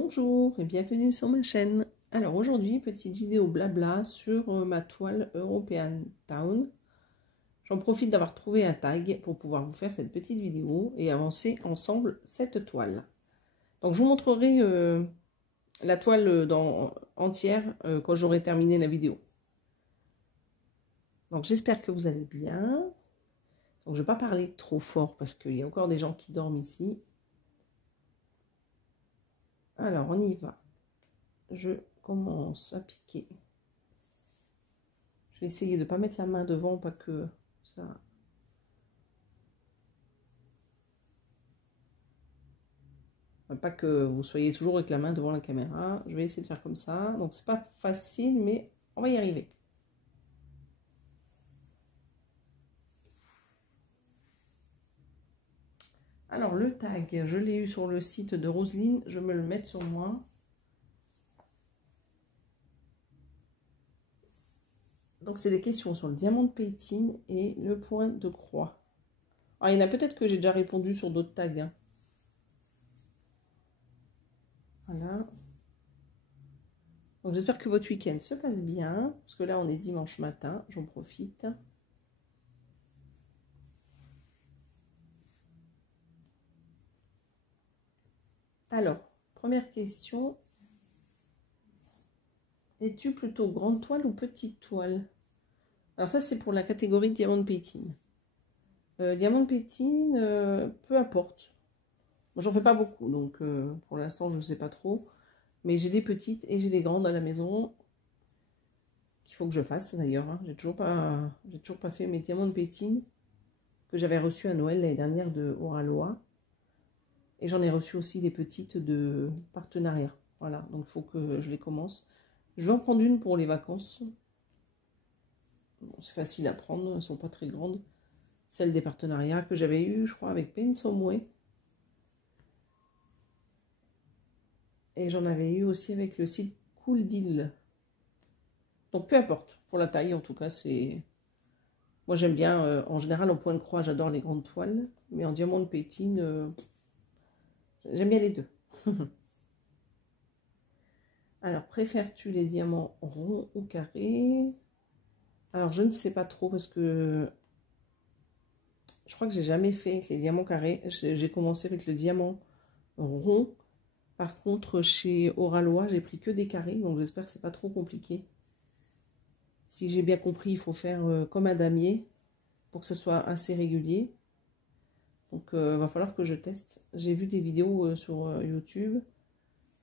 Bonjour et bienvenue sur ma chaîne. Alors aujourd'hui, petite vidéo blabla sur ma toile European Town. J'en profite d'avoir trouvé un tag pour pouvoir vous faire cette petite vidéo et avancer ensemble cette toile. Donc je vous montrerai la toile entière quand j'aurai terminé la vidéo. Donc j'espère que vous allez bien. Donc je ne vais pas parler trop fort parce qu'il y a encore des gens qui dorment ici. Alors on y va. Je commence à piquer. Je vais essayer de ne pas mettre la main devant, pas que ça... Pas que vous soyez toujours avec la main devant la caméra. Je vais essayer de faire comme ça. Donc c'est pas facile, mais on va y arriver. Alors le tag, je l'ai eu sur le site de Roselyne. Je vais me le mettre sur moi. Donc c'est des questions sur le diamant de paintine et le point de croix. Alors il y en a peut-être que j'ai déjà répondu sur d'autres tags. Hein. Voilà. Donc j'espère que votre week-end se passe bien. Parce que là on est dimanche matin, j'en profite. Alors, première question. Es-tu plutôt grande toile ou petite toile? Alors ça c'est pour la catégorie diamant de paintine. Diamant de paintine, peu importe. Moi j'en fais pas beaucoup, donc pour l'instant je ne sais pas trop. Mais j'ai des petites et j'ai des grandes à la maison. Qu'il faut que je fasse d'ailleurs. Hein. J'ai toujours pas fait mes diamants de paintine que j'avais reçus à Noël l'année dernière de Oralois. Et j'en ai reçu aussi des petites de partenariat. Voilà, donc il faut que je les commence. Je vais en prendre une pour les vacances. Bon, c'est facile à prendre, elles ne sont pas très grandes. Celle des partenariats que j'avais eu, je crois, avec Paint Someway. Et j'en avais eu aussi avec le site Cool Deal. Donc peu importe, pour la taille en tout cas, c'est... Moi j'aime bien, en général en point de croix, j'adore les grandes toiles. Mais en diamant de paintine, j'aime bien les deux. Alors, préfères-tu les diamants ronds ou carrés? Alors, je ne sais pas trop parce que je crois que j'ai jamais fait avec les diamants carrés. J'ai commencé avec le diamant rond. Par contre, chez Oralois, j'ai pris que des carrés. Donc, j'espère que c'est pas trop compliqué. Si j'ai bien compris, il faut faire comme un damier pour que ce soit assez régulier. Donc, il va falloir que je teste. J'ai vu des vidéos sur YouTube.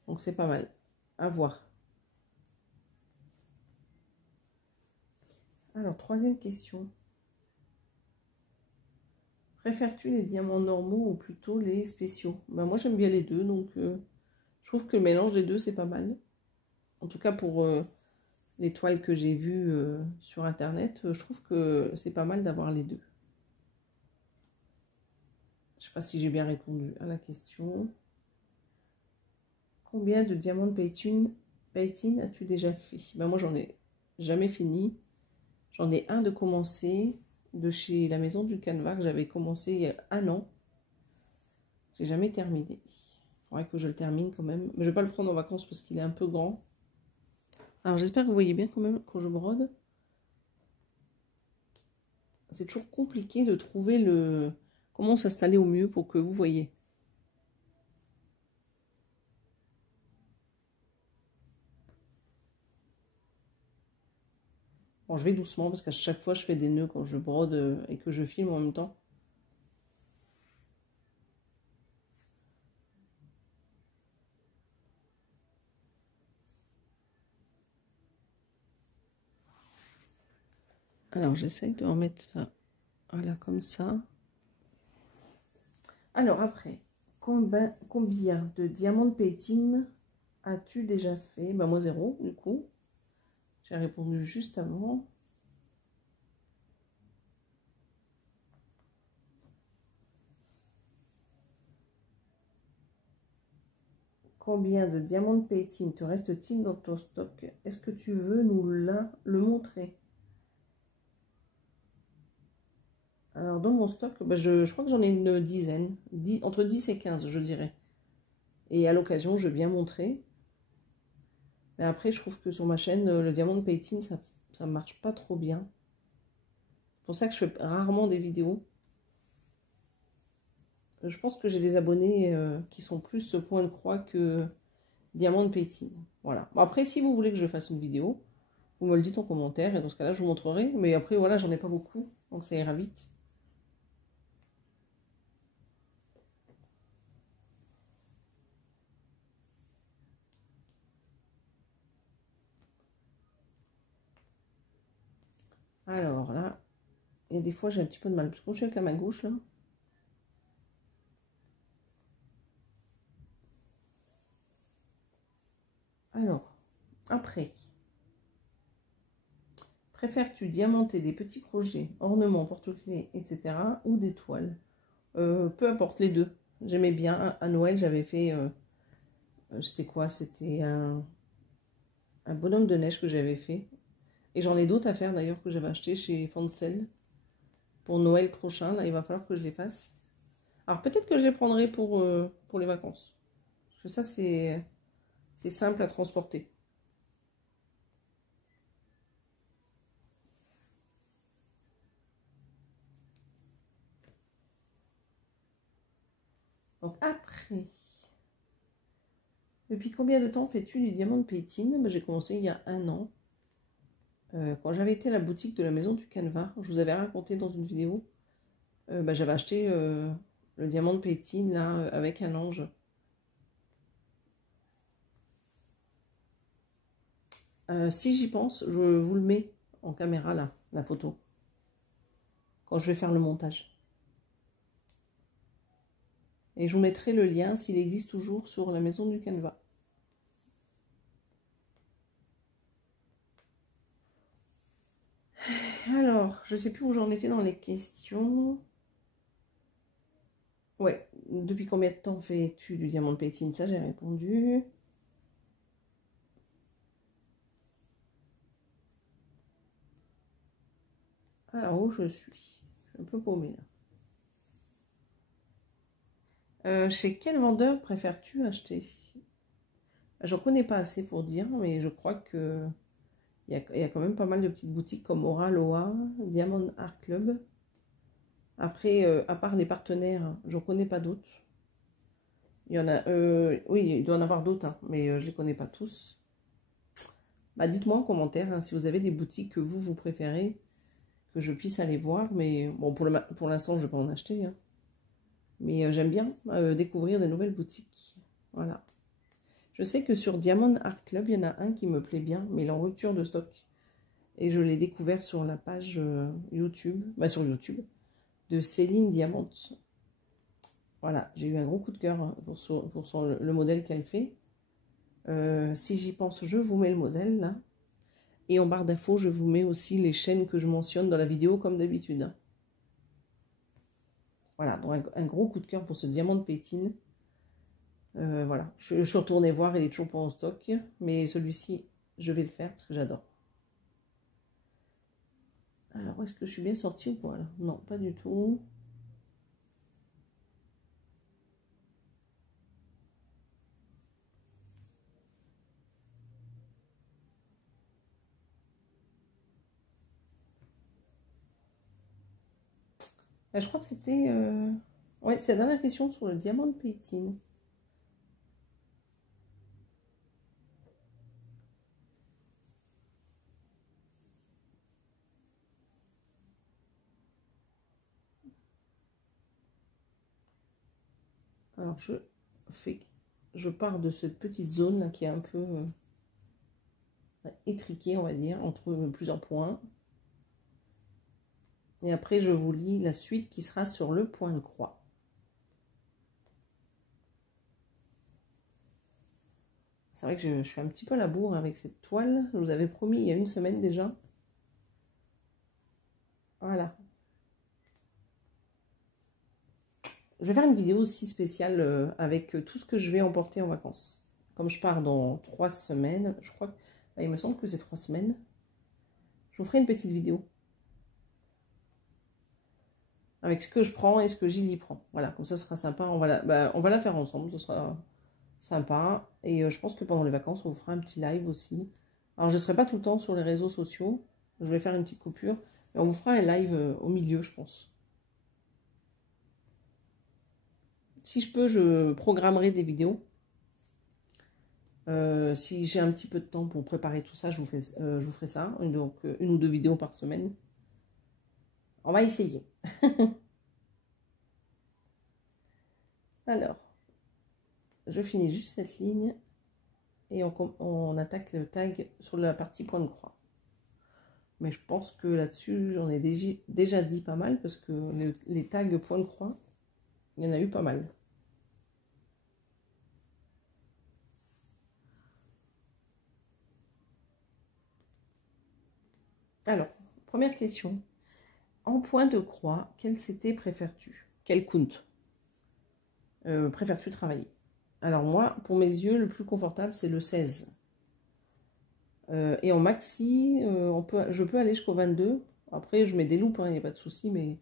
Donc, c'est pas mal. À voir. Alors, troisième question. Préfères-tu les diamants normaux ou plutôt les spéciaux? Ben, moi, j'aime bien les deux, donc je trouve que le mélange des deux, c'est pas mal. En tout cas, pour les toiles que j'ai vues sur Internet, je trouve que c'est pas mal d'avoir les deux. Je sais pas si j'ai bien répondu à la question. Combien de diamants de paintine as-tu déjà fait? Ben, moi, j'en ai jamais fini. J'en ai un de commencer de chez la Maison du Canevas que j'avais commencé il y a 1 an. J'ai jamais terminé. Il faudrait que je le termine quand même. Mais je vais pas le prendre en vacances parce qu'il est un peu grand. Alors j'espère que vous voyez bien quand même quand je brode. C'est toujours compliqué de trouver le... comment s'installer au mieux pour que vous voyez. Bon, je vais doucement parce qu'à chaque fois je fais des nœuds quand je brode et que je filme en même temps. Alors j'essaye de remettre ça, voilà, comme ça. Alors après, combien de diamants de paintine as-tu déjà fait? Ben moi 0 du coup. J'ai répondu juste avant. Combien de diamants de paintine te reste-t-il dans ton stock? Est-ce que tu veux nous le montrer? Alors, dans mon stock, bah je crois que j'en ai une dizaine. Entre 10 et 15, je dirais. Et à l'occasion, je vais bien montrer. Mais après, je trouve que sur ma chaîne, le diamond painting, ça marche pas trop bien. C'est pour ça que je fais rarement des vidéos. Je pense que j'ai des abonnés qui sont plus ce point de croix que diamond painting. Voilà. Bon, après, si vous voulez que je fasse une vidéo, vous me le dites en commentaire et dans ce cas-là, je vous montrerai. Mais après, voilà, j'en ai pas beaucoup, donc ça ira vite. Alors là, et des fois j'ai un petit peu de mal, parce que je suis avec la main gauche là. Alors, après, préfères-tu diamanter des petits projets, ornements, porte-clés, etc. ou des toiles? Peu importe les deux. J'aimais bien. À Noël, j'avais fait... c'était quoi? C'était un bonhomme de neige que j'avais fait. Et j'en ai d'autres à faire d'ailleurs que j'avais acheté chez Fancel. Pour Noël prochain, là, il va falloir que je les fasse. Alors peut-être que je les prendrai pour les vacances. Parce que ça, c'est simple à transporter. Donc après, depuis combien de temps fais-tu du diamant painting? Ben, j'ai commencé il y a 1 an. Quand j'avais été à la boutique de la maison du canevas, je vous avais raconté dans une vidéo, ben, j'avais acheté le diamant painting là avec un ange. Si j'y pense, je vous le mets en caméra là, la photo, quand je vais faire le montage. Et je vous mettrai le lien s'il existe toujours sur la maison du canevas. Alors, je sais plus où j'en étais dans les questions. Ouais, depuis combien de temps fais-tu du diamant painting? Ça, j'ai répondu. Alors, où je suis? Je suis un peu paumée là. Chez quel vendeur préfères-tu acheter? J'en connais pas assez pour dire, mais je crois que il y a quand même pas mal de petites boutiques comme Aura, Loa, Diamond Art Club. Après, à part les partenaires, j'en connais pas d'autres. Il y en a, oui, il doit y en avoir d'autres, hein, mais je les connais pas tous. Bah, dites-moi en commentaire hein, si vous avez des boutiques que vous préférez, que je puisse aller voir. Mais bon, pour l'instant, je ne vais pas en acheter. Hein. Mais j'aime bien découvrir des nouvelles boutiques. Voilà. Je sais que sur Diamond Art Club, il y en a un qui me plaît bien, mais il est en rupture de stock. Et je l'ai découvert sur la page YouTube, bah sur YouTube, de Céline Diamant. Voilà, j'ai eu un gros coup de cœur hein, pour le modèle qu'elle fait. Si j'y pense, je vous mets le modèle là. Et en barre d'infos, je vous mets aussi les chaînes que je mentionne dans la vidéo comme d'habitude. Voilà, donc un gros coup de cœur pour ce diamant de pétine. Voilà, je suis retournée voir, il est toujours pas en stock. Mais celui-ci, je vais le faire parce que j'adore. Alors, est-ce que je suis bien sortie ou pas là? Non, pas du tout. Je crois que c'était... Ouais, c'est la dernière question sur le diamant de pétine. Alors, je pars de cette petite zone là, qui est un peu étriquée, on va dire, entre plusieurs points. Et après, je vous lis la suite qui sera sur le point de croix. C'est vrai que je suis un petit peu à la bourre avec cette toile. Je vous avais promis il y a 1 semaine déjà. Voilà. Je vais faire une vidéo aussi spéciale avec tout ce que je vais emporter en vacances. Comme je pars dans 3 semaines, je crois il me semble que c'est 3 semaines. Je vous ferai une petite vidéo. Avec ce que je prends et ce que Gilles y prend. Voilà, comme ça ce sera sympa. On va la faire ensemble. Ce sympa. Et je pense que pendant les vacances, on vous fera un petit live aussi. Alors, je ne serai pas tout le temps sur les réseaux sociaux. Je vais faire une petite coupure. Et on vous fera un live au milieu, je pense. Si je peux, je programmerai des vidéos. Si j'ai un petit peu de temps pour préparer tout ça, je vous ferai ça. Donc, une ou deux vidéos par semaine. On va essayer. Alors, je finis juste cette ligne et on attaque le tag sur la partie point de croix. Mais je pense que là-dessus, j'en ai déjà dit pas mal parce que les tags point de croix, il y en a eu pas mal. Alors, première question. En point de croix, quel CT préfères-tu? Quel compte préfères-tu travailler? Alors moi, pour mes yeux, le plus confortable, c'est le 16. Et en maxi, je peux aller jusqu'au 22. Après, je mets des loupes, il n'y a pas de souci, mais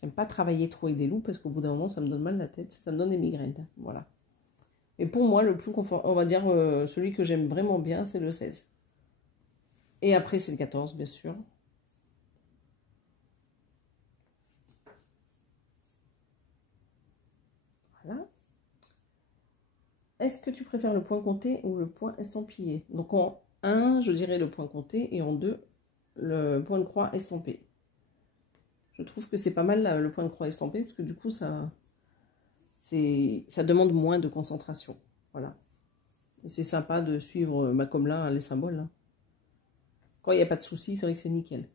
j'aime pas travailler trop avec des loupes parce qu'au bout d'un moment, ça me donne mal la tête, ça me donne des migraines. Voilà. Et pour moi, le plus confortable, on va dire, celui que j'aime vraiment bien, c'est le 16. Et après, c'est le 14, bien sûr. Voilà. Est-ce que tu préfères le point compté ou le point estampillé? Donc en 1, je dirais le point compté, et en 2, le point de croix estampé. Je trouve que c'est pas mal là, le point de croix estampé, parce que du coup, ça demande moins de concentration. Voilà. C'est sympa de suivre, comme là, les symboles. Là. Quand il n'y a pas de souci, c'est vrai que c'est nickel.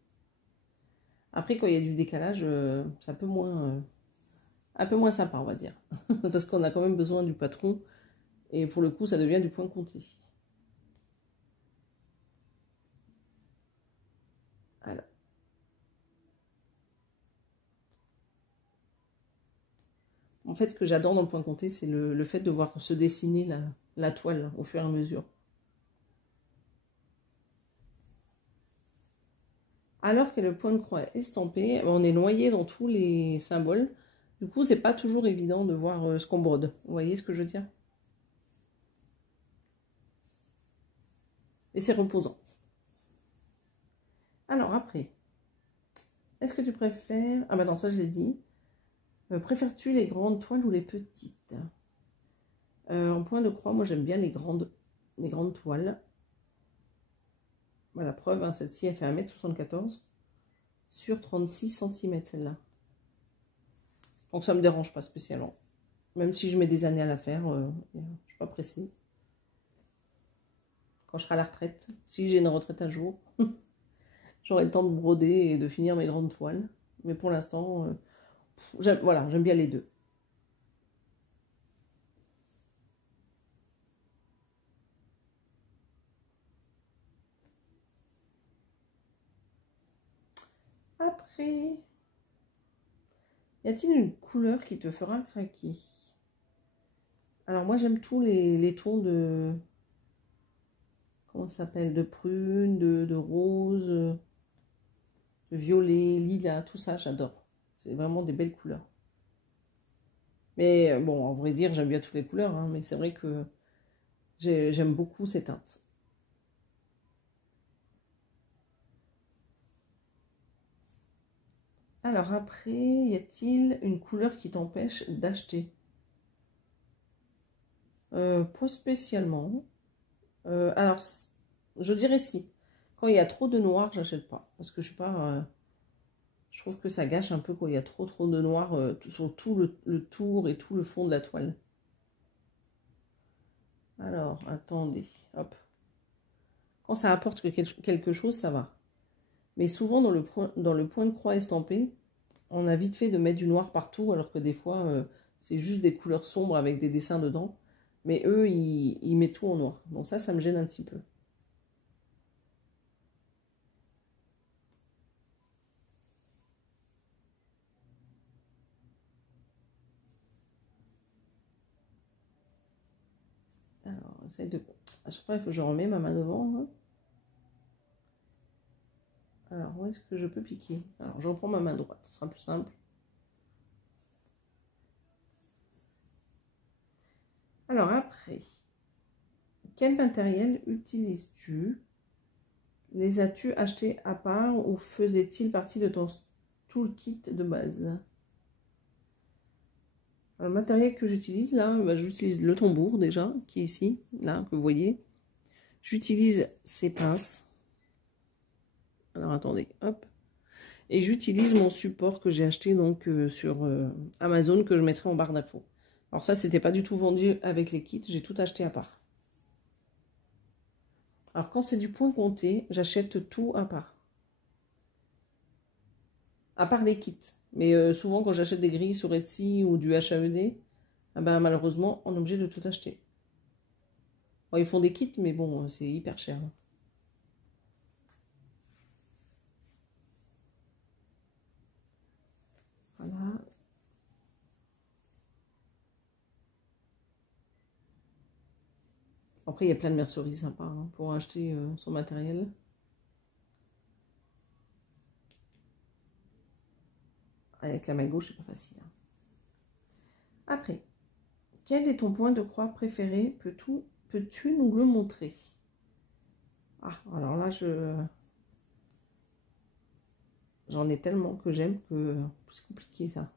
Après, quand il y a du décalage, c'est un peu moins sympa, on va dire. Parce qu'on a quand même besoin du patron. Et pour le coup, ça devient du point compté. Alors. En fait, ce que j'adore dans le point compté, c'est le fait de voir se dessiner la toile au fur et à mesure. Alors que le point de croix estampé, on est noyé dans tous les symboles. Du coup, c'est pas toujours évident de voir ce qu'on brode. Vous voyez ce que je veux dire? Et c'est reposant. Alors après, est-ce que tu préfères... Ah bah non, ça je l'ai dit. Préfères-tu les grandes toiles ou les petites? En point de croix, moi j'aime bien les grandes toiles. Voilà, preuve, hein, celle-ci elle fait 1,74 m sur 36 cm celle-là. Donc ça ne me dérange pas spécialement. Même si je mets des années à la faire, je ne suis pas pressée. Quand je serai à la retraite, si j'ai une retraite un jour, j'aurai le temps de broder et de finir mes grandes toiles. Mais pour l'instant, voilà, j'aime bien les deux. Après, y a-t-il une couleur qui te fera craquer? Alors moi j'aime tous les tons de... Comment ça s'appelle? De prune, de rose, de violet, lilas, tout ça j'adore. C'est vraiment des belles couleurs. Mais bon, en vrai dire, j'aime bien toutes les couleurs, hein, mais c'est vrai que j'aime beaucoup ces teintes. Alors après, y a-t-il une couleur qui t'empêche d'acheter? Pas spécialement. Alors, je dirais si. Quand il y a trop de noir, j'achète pas. Parce que je suis pas... je trouve que ça gâche un peu quand il y a trop de noir sur tout le tour et tout le fond de la toile. Alors, attendez. Hop. Quand ça apporte quelque chose, ça va. Mais souvent, dans le point de croix estampé, on a vite fait de mettre du noir partout, alors que des fois, c'est juste des couleurs sombres avec des dessins dedans. Mais eux, ils mettent tout en noir. Donc ça me gêne un petit peu. Alors, j'essaie de... À chaque fois, il faut que je remets ma main devant. Hein. Alors, où est-ce que je peux piquer? Alors, je reprends ma main droite, ce sera plus simple. Alors, après, Quel matériel utilises-tu? Les as-tu achetés à part ou faisaient-ils partie de ton toolkit de base? Alors, le matériel que j'utilise là, bah, j'utilise le tambour déjà, qui est ici, là, que vous voyez. J'utilise ces pinces. Alors attendez, hop. Et j'utilise mon support que j'ai acheté donc sur Amazon, que je mettrai en barre d'infos. Alors ça, c'était pas du tout vendu avec les kits, j'ai tout acheté à part. Alors quand c'est du point compté, j'achète tout à part. À part les kits. Mais souvent quand j'achète des grilles sur Etsy ou du HAED, ah ben, malheureusement, on est obligé de tout acheter. Bon, ils font des kits, mais bon, c'est hyper cher. Voilà. Après, il y a plein de merceries sympas hein, pour acheter son matériel. Avec la main gauche, c'est pas facile. Hein. Après, quel est ton point de croix préféré? Peux-tu nous le montrer? Ah, alors là, j'en ai tellement que j'aime que c'est compliqué ça.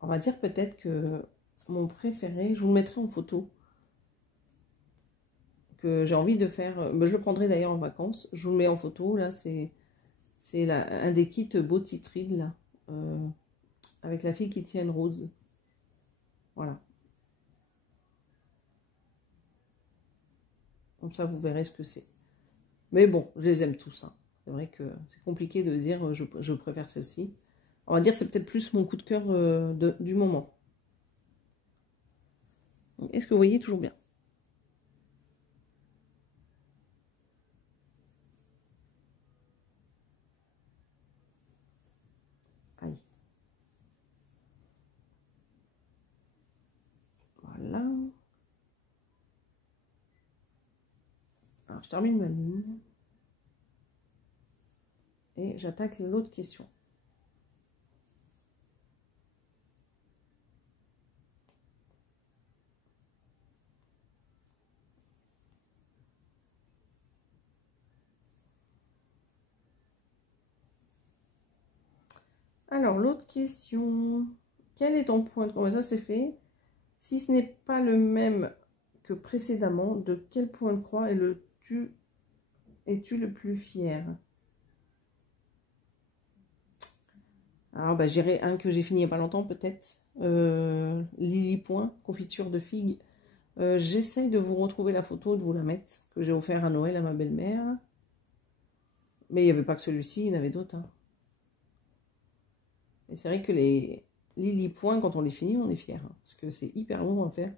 On va dire peut-être que mon préféré, je vous le mettrai en photo, que j'ai envie de faire. Je le prendrai d'ailleurs en vacances. Je vous le mets en photo, là, c'est un des kits Beau Titride, là, avec la fille qui tient une rose. Voilà. Comme ça, vous verrez ce que c'est. Mais bon, je les aime tous. Hein. C'est vrai que c'est compliqué de dire je préfère celle-ci. On va dire que c'est peut-être plus mon coup de cœur du moment. Est-ce que vous voyez toujours bien? Aïe. Voilà. Alors, je termine ma ligne. Et j'attaque l'autre question. Alors, l'autre question. Quel est ton point de croix? Ça, c'est fait. Si ce n'est pas le même que précédemment, de quel point de croix es-tu le plus fier? Alors, bah, j'irai un que j'ai fini il n'y a pas longtemps, peut-être. Lily Point, confiture de figues. J'essaye de vous retrouver la photo, de vous la mettre, que j'ai offert à Noël à ma belle-mère. Mais il n'y avait pas que celui-ci, il y en avait d'autres. Hein. Et c'est vrai que les Lily Point, quand on les finit, on est fiers. Hein, parce que c'est hyper long à faire.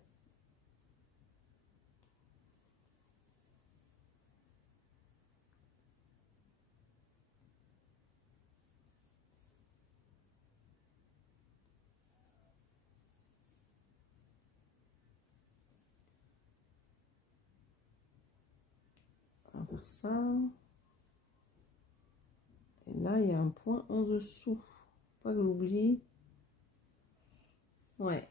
On va faire ça. Et là, il y a un point en dessous. Pas que j'oublie. Ouais.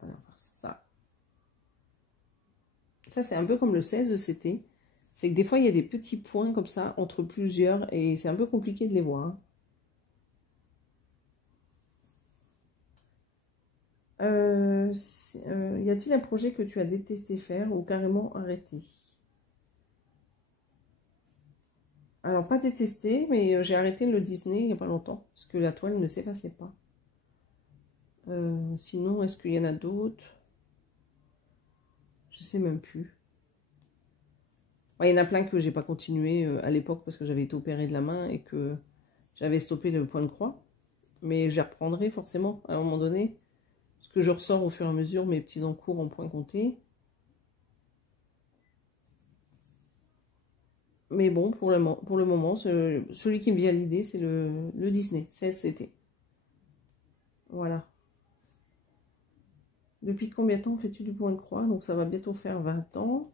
On va faire ça. Ça, c'est un peu comme le 16 ECT. C'est que des fois, il y a des petits points comme ça entre plusieurs et c'est un peu compliqué de les voir. Hein. Y a-t-il un projet que tu as détesté faire ou carrément arrêté? Alors, pas détesté, mais j'ai arrêté le Disney il n'y a pas longtemps parce que la toile ne s'effaçait pas. Sinon, est-ce qu'il y en a d'autres? Je sais même plus. Il y en a plein que j'ai pas continué à l'époque parce que j'avais été opérée de la main et que j'avais stoppé le point de croix. Mais je les reprendrai forcément à un moment donné. Parce que je ressors au fur et à mesure mes petits encours en point compté. Mais bon, pour le moment, celui qui me vient à l'idée, c'est le Disney, CSCT. Voilà. Depuis combien de temps fais-tu du point de croix? Donc ça va bientôt faire 20 ans.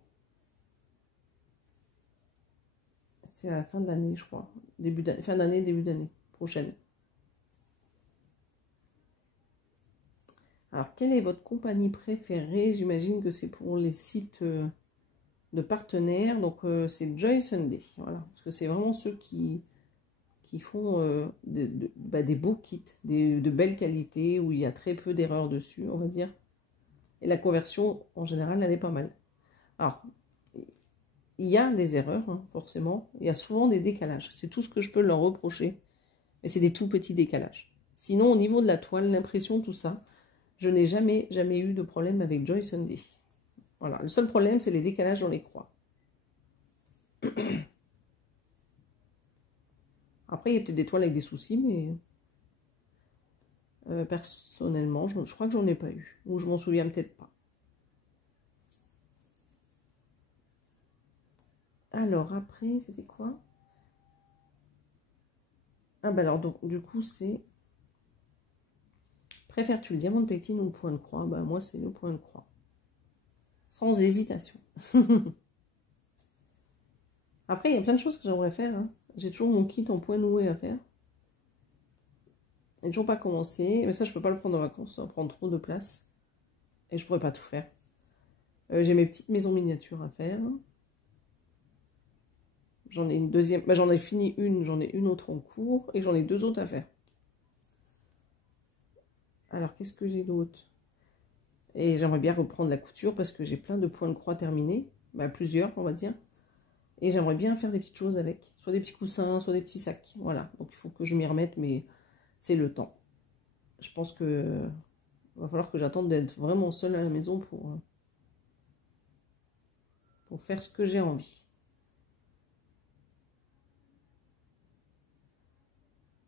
C'est à la fin de l'année, je crois. Fin d'année, début d'année prochaine. Alors, quelle est votre compagnie préférée? J'imagine que c'est pour les sites de partenaires. Donc, c'est Joy Sunday. Voilà. Parce que c'est vraiment ceux qui font des beaux kits, de belles qualités, où il y a très peu d'erreurs dessus, on va dire. Et la conversion, en général, elle est pas mal. Alors, il y a des erreurs, hein, forcément. Il y a souvent des décalages. C'est tout ce que je peux leur reprocher. Mais c'est des tout petits décalages. Sinon, au niveau de la toile, l'impression, tout ça, je n'ai jamais eu de problème avec Joy Sunday. Voilà. Le seul problème, c'est les décalages dans les croix. Après, il y a peut-être des toiles avec des soucis, mais personnellement, je crois que j'en ai pas eu. Ou je m'en souviens peut-être pas. Alors, après, c'était quoi? Ah, bah alors, donc, du coup, c'est... Préfères-tu le diamant de pectine ou le point de croix? Bah, moi, c'est le point de croix. Sans hésitation. Après, il y a plein de choses que j'aimerais faire. Hein. J'ai toujours mon kit en point noué à faire. J'ai toujours pas commencé. Mais ça, je peux pas le prendre en vacances. Ça va prendre trop de place. Et je pourrais pas tout faire. J'ai mes petites maisons miniatures à faire. J'en ai une deuxième. Bah, j'en ai fini une. J'en ai une autre en cours. Et j'en ai 2 autres à faire. Alors, qu'est-ce que j'ai d'autre? Et j'aimerais bien reprendre la couture parce que j'ai plein de points de croix terminés. Bah, plusieurs, on va dire. Et j'aimerais bien faire des petites choses avec. Soit des petits coussins, soit des petits sacs. Voilà. Donc, il faut que je m'y remette, mais c'est le temps. Je pense que va falloir que j'attende d'être vraiment seule à la maison pour faire ce que j'ai envie.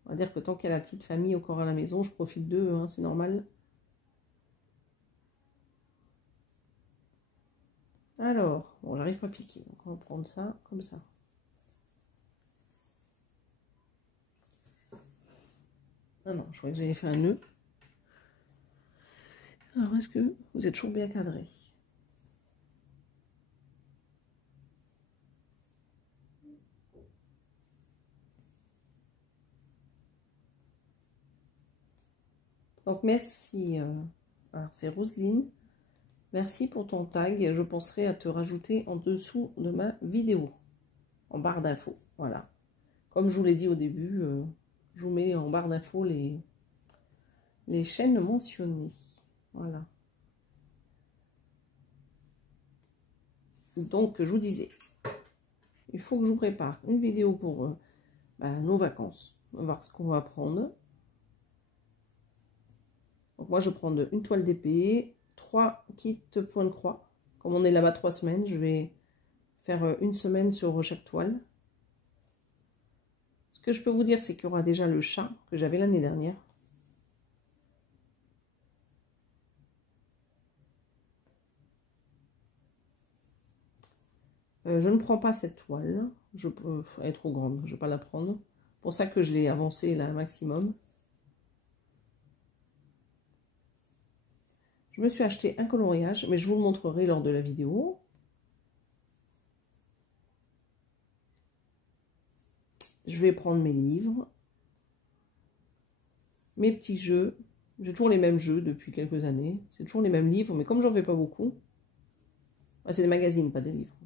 On va dire que tant qu'il y a la petite famille encore à la maison, je profite d'eux, hein, c'est normal. Alors, bon, j'arrive pas à piquer, donc on va prendre ça comme ça. Ah non, je croyais que j'avais fait un nœud. Alors, est-ce que vous êtes toujours bien cadré? Donc, merci. Alors, c'est Roselyne. Merci pour ton tag. Je penserai à te rajouter en dessous de ma vidéo, en barre d'infos. Voilà. Comme je vous l'ai dit au début, je vous mets en barre d'infos les chaînes mentionnées. Voilà. Donc, je vous disais, il faut que je vous prépare une vidéo pour nos vacances. On va voir ce qu'on va prendre. Donc, moi, je vais prendre une toile d'épée, 3 kits points de croix. Comme on est là-bas 3 semaines, je vais faire une semaine sur chaque toile. Ce que je peux vous dire, c'est qu'il y aura déjà le chat que j'avais l'année dernière. Je ne prends pas cette toile. Elle est trop grande, je ne vais pas la prendre. C'est pour ça que je l'ai avancée là un maximum. Je me suis acheté un coloriage, mais je vous le montrerai lors de la vidéo. Je vais prendre mes livres, mes petits jeux. J'ai toujours les mêmes jeux depuis quelques années. C'est toujours les mêmes livres, mais comme j'en fais pas beaucoup, c'est des magazines, pas des livres.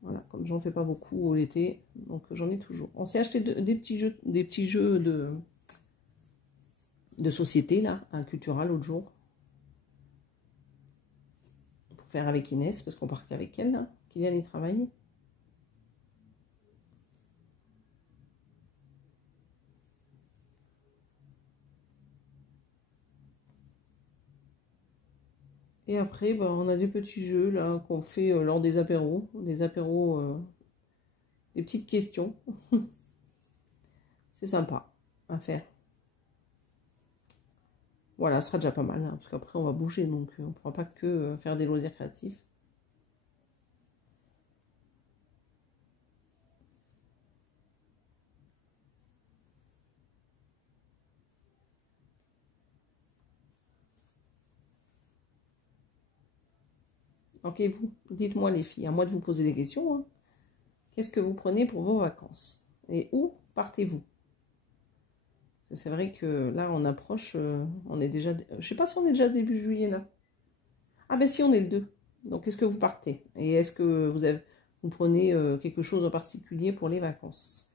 Voilà, comme j'en fais pas beaucoup l'été, donc j'en ai toujours. On s'est acheté des petits jeux de société, là, à Cultura l'autre jour. Pour faire avec Inès, parce qu'on part qu'avec elle, là. Kylian y travaille. Et après, on a des petits jeux, là, qu'on fait lors des apéros. Des petites questions. C'est sympa à faire. Voilà, ce sera déjà pas mal, hein, parce qu'après on va bouger, donc on ne pourra pas que faire des loisirs créatifs. Ok, vous, dites-moi les filles, à moi de vous poser des questions. Hein. Qu'est-ce que vous prenez pour vos vacances? Et où partez-vous? C'est vrai que là, on approche, on est déjà... Je sais pas si on est déjà début juillet, là. Ah ben si, on est le 2. Donc, est-ce que vous partez? Et est-ce que vous prenez quelque chose en particulier pour les vacances?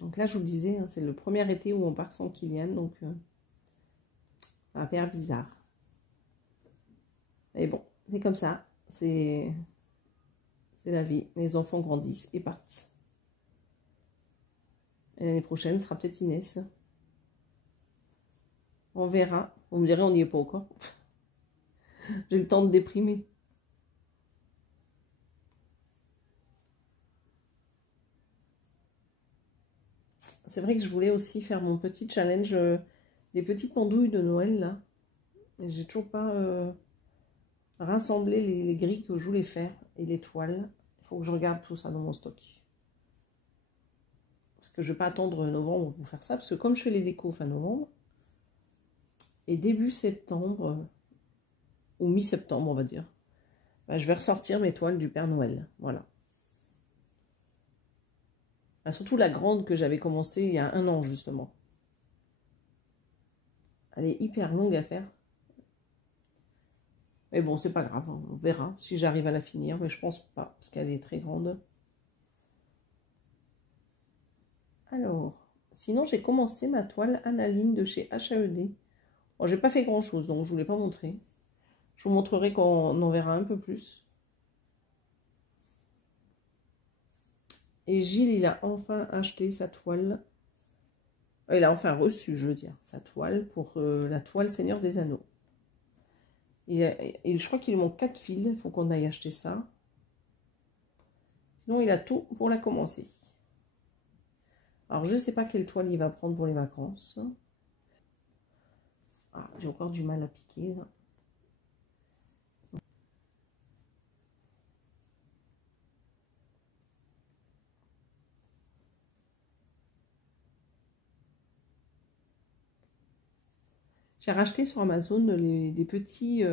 Donc là, je vous le disais, hein, c'est le premier été où on part sans Kylian, donc ça va faire bizarre. Mais bon, c'est comme ça, c'est la vie. Les enfants grandissent et partent. Et l'année prochaine, ce sera peut-être Inès. On verra. Vous me direz, on n'y est pas encore. J'ai le temps de déprimer. C'est vrai que je voulais aussi faire mon petit challenge des petites pendouilles de Noël, là. Et j'ai toujours pas rassemblé les grilles que je voulais faire et les toiles. Il faut que je regarde tout ça dans mon stock. Parce que je ne vais pas attendre novembre pour faire ça, parce que comme je fais les décos fin novembre, et début septembre, ou mi-septembre on va dire, bah, je vais ressortir mes toiles du Père Noël. Voilà. Bah, surtout la grande que j'avais commencé il y a 1 an justement. Elle est hyper longue à faire. Mais bon, c'est pas grave, hein. On verra si j'arrive à la finir, mais je pense pas, parce qu'elle est très grande. Alors, sinon j'ai commencé ma toile Analine de chez HAED. Bon, j'ai pas fait grand chose, donc je ne vous l'ai pas montré. Je vous montrerai quand on en verra un peu plus. Et Gilles, il a enfin acheté sa toile. Il a enfin reçu, je veux dire, sa toile pour la toile Seigneur des Anneaux. Et je crois qu'il manque 4 fils, il faut qu'on aille acheter ça. Sinon, il a tout pour la commencer. Alors, je ne sais pas quelle toile il va prendre pour les vacances. Ah, j'ai encore du mal à piquer, là. J'ai racheté sur Amazon des petits,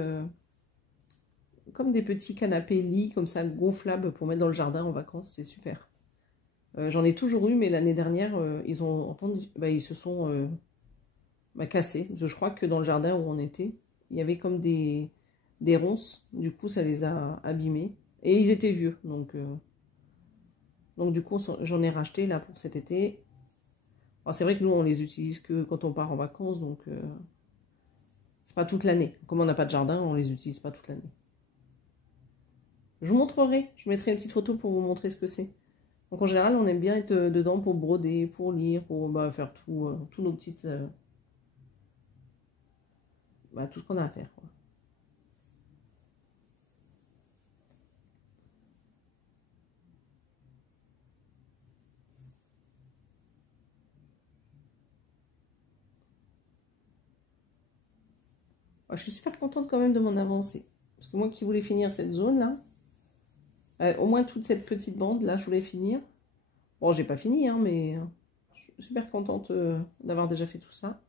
comme des petits canapés lits, comme ça, gonflables pour mettre dans le jardin en vacances. C'est super. J'en ai toujours eu, mais l'année dernière, ils se sont cassés. Je crois que dans le jardin où on était, il y avait comme des ronces. Du coup, ça les a abîmés. Et ils étaient vieux. Donc du coup, j'en ai racheté là pour cet été. C'est vrai que nous, on les utilise que quand on part en vacances. Donc, c'est pas toute l'année. Comme on n'a pas de jardin, on les utilise pas toute l'année. Je vous montrerai. Je mettrai une petite photo pour vous montrer ce que c'est. Donc en général, on aime bien être dedans pour broder, pour lire, pour faire tous nos petites... tout ce qu'on a à faire, quoi. Je suis super contente quand même de mon avancée. Parce que moi qui voulais finir cette zone-là, au moins toute cette petite bande, là, je voulais finir. Bon, j'ai pas fini, hein, mais je suis super contente d'avoir déjà fait tout ça.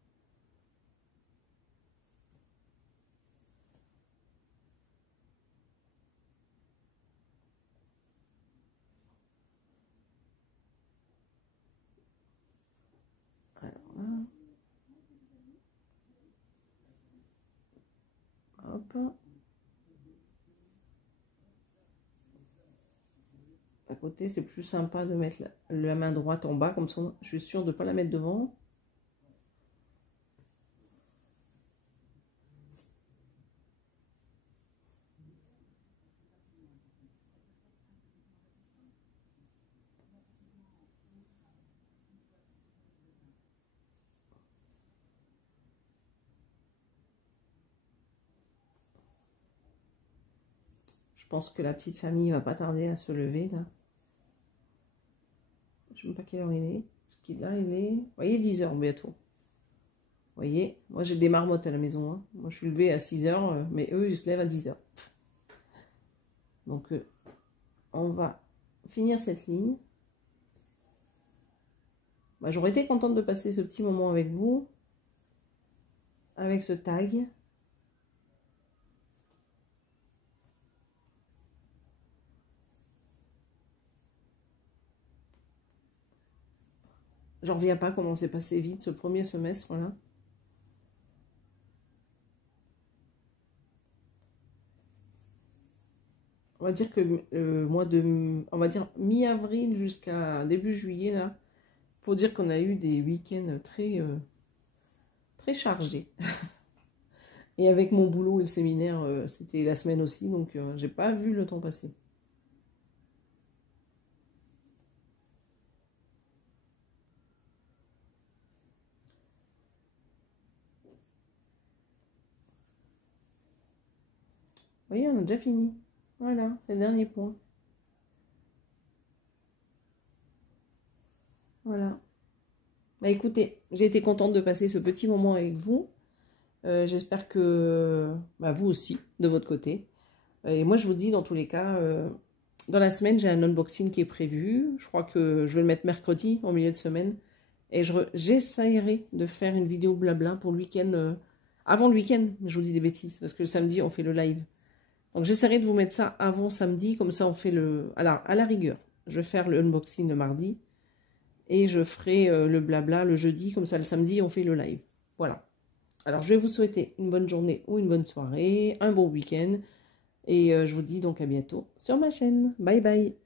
Alors là, hop. À côté, c'est plus sympa de mettre la main droite en bas, comme ça, je suis sûre de ne pas la mettre devant. Je pense que la petite famille va pas tarder à se lever, là. Je ne sais même pas quelle heure il est. Parce qu'il là, il est... Vous voyez, 10 h bientôt. Vous voyez, moi j'ai des marmottes à la maison, hein. Moi je suis levée à 6 h, mais eux ils se lèvent à 10 h. Donc, on va finir cette ligne. Bah, j'aurais été contente de passer ce petit moment avec vous, avec ce tag. J'en reviens pas comment c'est passé vite ce premier semestre là. On va dire que on va dire mi-avril jusqu'à début juillet là, faut dire qu'on a eu des week-ends très chargés. Et avec mon boulot et le séminaire, c'était la semaine aussi, donc j'ai pas vu le temps passer. Vous voyez, on a déjà fini. Voilà, c'est le dernier point. Voilà. Bah écoutez, j'ai été contente de passer ce petit moment avec vous. J'espère que bah, vous aussi, de votre côté. Et moi, je vous dis, dans tous les cas, dans la semaine, j'ai un unboxing qui est prévu. Je crois que je vais le mettre mercredi, en milieu de semaine. Et j'essayerai de faire une vidéo blabla pour le week-end. Avant le week-end, je vous dis des bêtises, parce que le samedi, on fait le live. Donc j'essaierai de vous mettre ça avant samedi, comme ça on fait le... à la rigueur, je vais faire le unboxing le mardi. Et je ferai le blabla le jeudi, comme ça le samedi, on fait le live. Voilà. Alors, je vais vous souhaiter une bonne journée ou une bonne soirée, un bon week-end. Et je vous dis donc à bientôt sur ma chaîne. Bye bye.